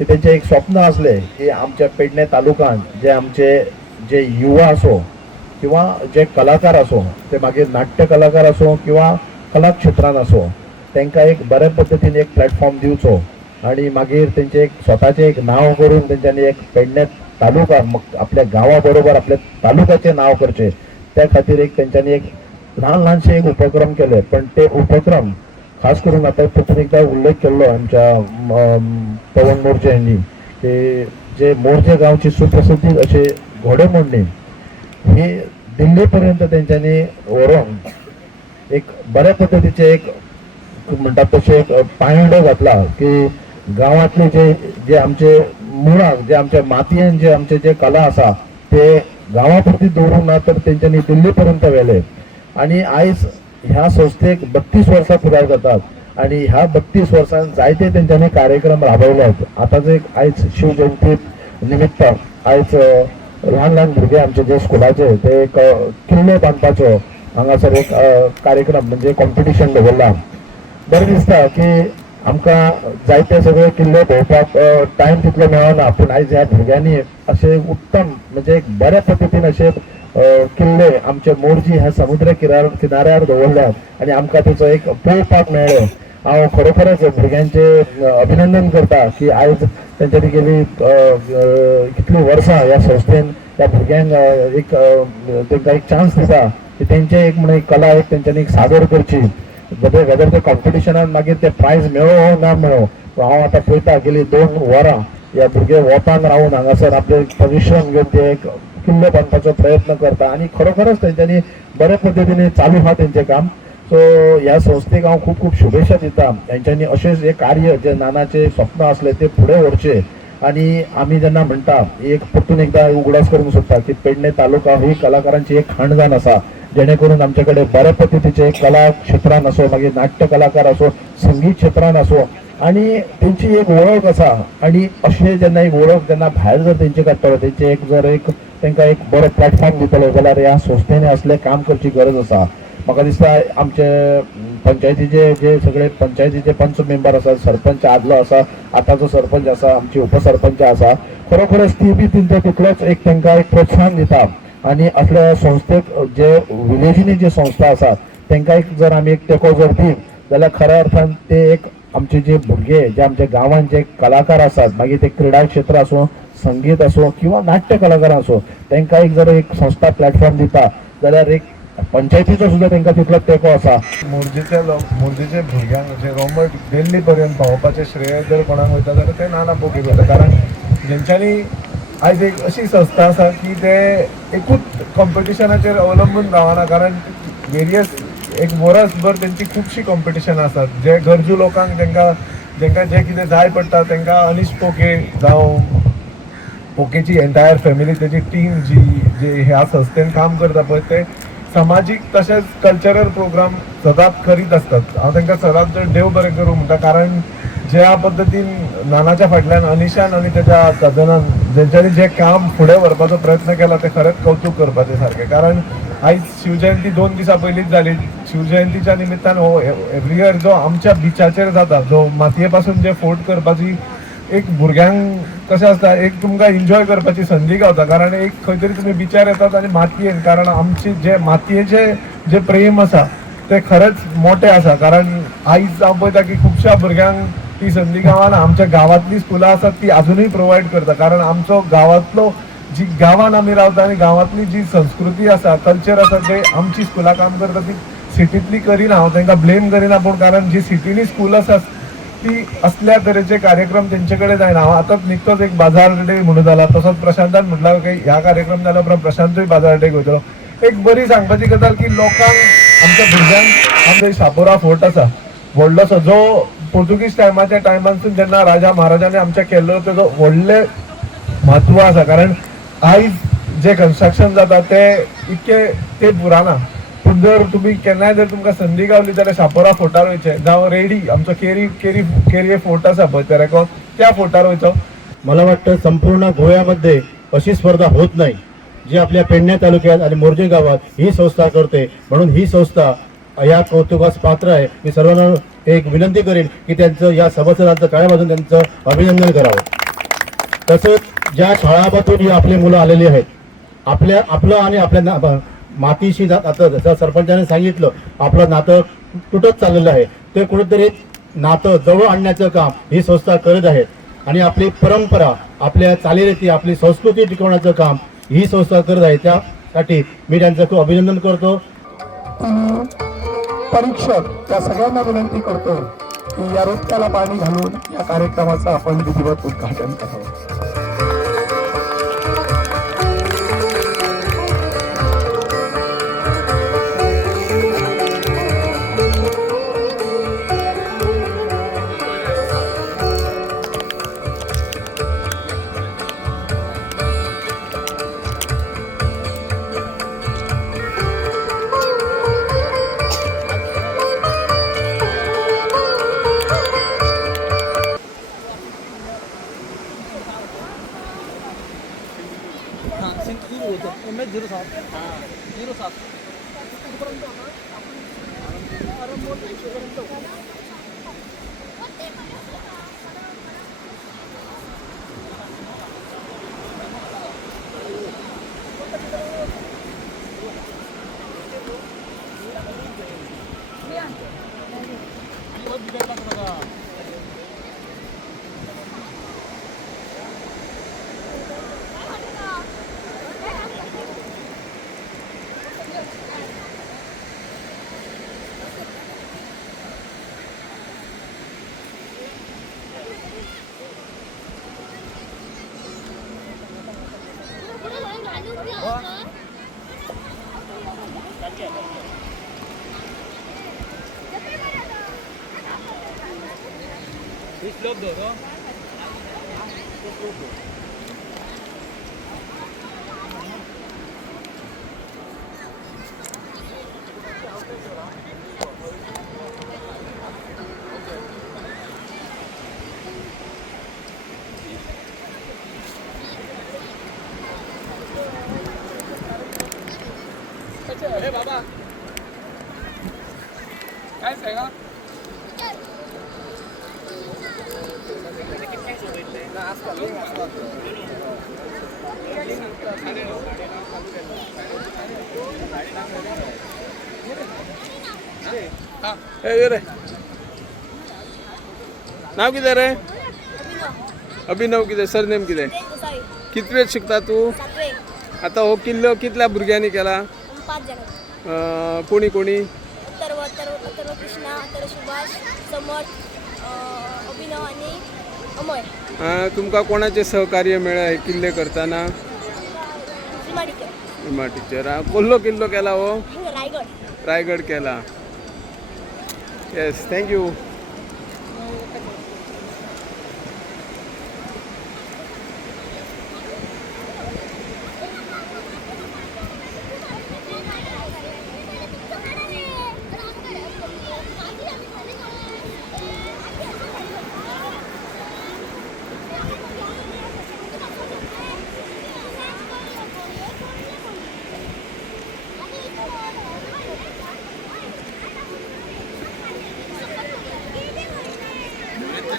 की त्यांचे एक स्वप्न असले की आमच्या पेडणे तालुक्यात जे आमचे जे युवा असो किंवा जे कलाकार असो ते मागीर नाट्य कलाकार असो किंवा कला क्षेत्रात असो त्यांना एक बऱ्या पद्धतीने एक प्लॅटफॉर्म दिवचो आणि मागीर त्यांचे एक स्वतःचे एक नाव करून त्यांच्यानी एक पेडणे तालुका मग आपल्या गावाबरोबर आपल्या तालुक्याचे नाव करचे त्या खातीर एक त्यांच्यानी एक लहान लहानशे एक उपक्रम केले. पण ते उपक्रम खास करून आता तिथून एकदा उल्लेख केलो आमच्या पवन मोर्चे यांनी की जे मोर्चे गावची सुप्रसिद्धी असे घोडेमोडणी हे दिल्लीपर्यंत त्यांच्यानी व्हरून एक बऱ्या पद्धतीचे एक म्हणतात तसे एक पायंडो घातला की गावातले जे जे आमचे मुळाक जे आमच्या मातयेन जे आमचे जे कला आसा ते गावापुरती दवरूंक ना तर त्यांच्यानी दिल्लीपर्यंत व्हेले. आणि आयज ह्या संस्थेक 32 वर्सां पुराय जातात आणि ह्या 32 वर्सांत जायते त्यांच्यानी कार्यक्रम राबवल्यात. आताच एक आयज शिवजयंती निमित्त आयज लहान लहान भुरगे आमचे जे स्कुलाचे ते एक किल्ले बांदपाचो हांगासर एक कार्यक्रम म्हणजे कॉम्पिटिशन दवरला. बरें दिसता की आमकां जायते सगळे किल्ले भोंवपाक टायम तितलो मेळना पण आयज ह्या भुरग्यांनी अशे उत्तम म्हणजे एक बऱ्या पद्धतीन अशे किल्ले आमचे मोरजी ह्या समुद्र किनाऱ्यार दवरल्यात आणि आमकां तेचो एक पळोवपाक मेळ्ळो. हांव खरोखरच भुरग्यांचे अभिनंदन करता की आयज तेंच्यांनी गेली कितलीं वर्सां ह्या संस्थेन त्या भुरग्यांक एक तांकां एक चान्स दिता की तेंचे एक म्हणून कला एक तेंच्यांनी एक सादर करची. वेदर ते कॉम्पिटिशनान मागीर ते प्रायज मेळो ना मेळो हांव आतां पळयता गेली 2 वरां ह्या भुरगे वोतान रावन हांगासर आपले परिश्रम घेवन ते एक किल्ले बांदपाचो प्रयत्न करता आणि खरोखरच तेंच्यांनी बऱ्या पद्धतीने चालू आहा तेंचें काम. सो ह्या संस्थेक हांव खूब खूब शुभेच्छा दिता. तेंच्यांनी अशेंच हे कार्य जे नानाचे स्वप्न असले ते फुडें व्हरचे आणि आमी जेन्ना म्हणटा एक परतून एकदा उगडास करूंक सोदता की पेडणे तालुका ही कलाकारांची एक खणजान आसा जेणे करून आमचे कडेन बऱ्या पद्धतीचे कला क्षेत्रान असो मागीर नाट्य कलाकार असो संगीत क्षेत्रान असो आणि तेंची एक वळख आसा आणि अशें जेन्ना एक वळख जेन्ना भायर जर तेंचे काडटलो तेंचे एक जर एक तांकां एक बरो प्लॅटफॉर्म दितलो जाल्यार ह्या संस्थेने असले काम करची गरज आसा. म्हाका दिसता आमचे पंचायतीचे जे सगळे पंचायतीचे पंच मेंबर आसात सरपंच आदलो आसा आताचो सरपंच आसा आमची उपसरपंच आसा खरोखरच ती बी तेंचो तितलोच एक तांकां एक प्रोत्साहन दिता आणि असल्या संस्थेक जे विलेजीनी जे संस्था आसा तांकां एक जर आमी एक तेंको जर दी जाल्यार खऱ्या अर्थान ते एक आमचे जे भुरगे जे आमच्या गांवांत जे कलाकार आसात मागीर ते क्रीडा क्षेत्र आसूं संगीत असो किंवा नाट्य कलाकार असो तांकां एक जर एक संस्था प्लॅटफॉर्म दिता जाल्यार एक पंचायतीचो सुद्धा तांकां तितलो तेंको आसा. मोरजेच्या भुरग्यांक जे रोमट दिल्ली पर्यंत पावोवपाचें श्रेय जर कोणाक वयता जाल्यार ते नाना पोकी वयता. कारण जेंच्यांनी आयज एक अशी संस्था आसा की ते एकूच कॉम्पिटिशनाचेर अवलंबून रावना. कारण वेरियस एक वर्सभर तेंची खुबशी कॉम्पिटिशनां आसात जे गरजू लोकांक जेंकां जे कितें जाय पडटा तांकां अनीश पोके जावं पोकेची एंटायर फॅमिली तेजी टीम जी ह्या संस्थेन काम करता पळय ते सामाजीक तशेंच कल्चरल प्रोग्राम सदांच करीत आसतात. हांव तांकां सदांच देव बरें करूं म्हणटा. कारण ज्या पद्दतीन नानाच्या फाटल्यान अनिशान आनी तेज्या कजनान जेंच्यांनी जें काम फुडें व्हरपाचो प्रयत्न केला ते खरेंच कौतूक करपाचें सारकें. कारण आयज शिवजयंती 2 दिसां पयलींच जाली. शिवजयंतीच्या निमित्तान हो एवरी इयर जो आमच्या बिचाचेर जाता जो मातये पासून जे फोर्ट करपाची एक भुरग्यांक कशें आसता एक तुमकां एन्जॉय करपाची संदी गावता. कारण एक खंय तरी तुमी बिचार येतात आनी मातयेन कारण आमचे जे मातयेचे जे प्रेम आसा ते खरेंच मोठे आसा. कारण आयज हांव पळयता की खुबश्या भुरग्यांक ती संदी गावना. आमच्या गांवांतली स्कुलां आसात ती अजुनूय प्रोवायड करता. कारण आमचो गांवांतलो जी गांवांत आमी रावता आनी गांवांतली जी संस्कृती आसा कल्चर आसा ते आमची स्कुलां काम करता ती सिटींतली करिना. हांव तांकां ब्लेम करिना पूण कारण जी सिटींनी स्कूल आसा ती असल्या तरेचे कार्यक्रम तेंचे कडेन जायना. हांव आतांच निकतोच एक बाजार डे म्हणून जाला तसोच प्रशांतान म्हटल्यार की ह्या कार्यक्रम जाल्या उपरांत प्रशांतूय बाजार डेक वयतलो. एक बरी सांगपाची गजाल की लोकांक आमच्या भुरग्यांक आमचो शापोरा फोर्ट आसा व्हडलोसो जो पोर्तुगीज टायमाच्या टायमानसून जेन्ना राजा महाराजांनी आमच्या केल्लो तेजो व्हडलें म्हत्व आसा. कारण आयज जे कन्स्ट्रक्शन जाता ते इतके ते पुराना पूण जर तुमी केन्नाय जर तुमकां संदी गावली जाल्यार शापोरा फोर्टार वयचें जावं रेडी आमचो केरी फोर्ट आसा पळय तेरेको त्या फोर्टार वयचो. मला वाटतं संपूर्ण गोव्यामध्ये अशी स्पर्धा होत नाही जी आपल्या पेडणे तालुक्यात आणि मोर्जे गावात ही संस्था करते. म्हणून ही संस्था या कौतुकास पात्र आहे. मी सर्वांना एक विनंती करेन की त्यांचं या सभासदांचं काळ्या बाजून त्यांचं अभिनंदन करावं. तसंच ज्या शाळामधून ही आपली मुलं आलेली आहेत, आपलं आणि आपल्या मातीशी आता जसं सरपंचाने सांगितलं, आपलं नातं तुटत चाललेलं आहे. ते कुठेतरी नातं जवळ आणण्याचं काम ही संस्था करत आहे आणि आपली परंपरा, आपल्या चालीरीती, आपली संस्कृती टिकवण्याचं काम ही संस्था करत आहे. त्यासाठी मी त्यांचं खूप अभिनंदन करतो. परीक्षक त्या सगळ्यांना विनंती करतो की या रोपट्याला पाणी घालून या कार्यक्रमाचं आपण विधिवत उद्घाटन करावं. नाव कितें रे? अभिनव कितें? सरनेम कितें? कितवेत शिकता तू? आता हो किल्लो कितल्या भुरग्यांनी केला? 5 जण. कोणी कोणी? अथर्व कृष्णा, अथर्व सुभाष, समर्थ, अभिनव आणि अमय. तुमका कोणाचे सहकार्य मेळ्ळे किल्ले करताना? विमा टीचर. कोल्हो किल्लो केला हो? रायगड. रायगड केला. Yes, thank you.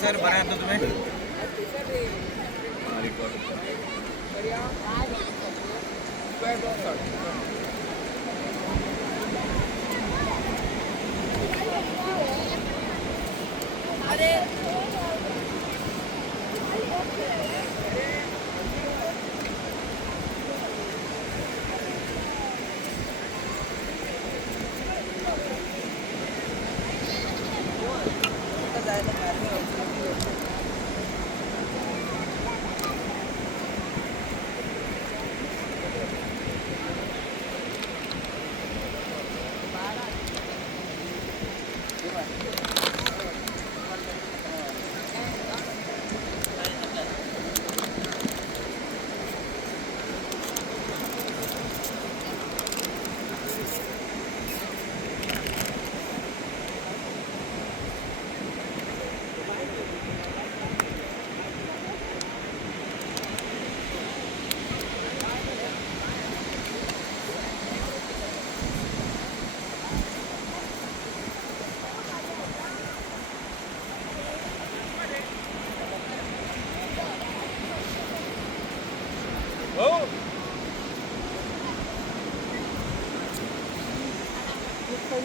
सर बरं आहे तुम्ही?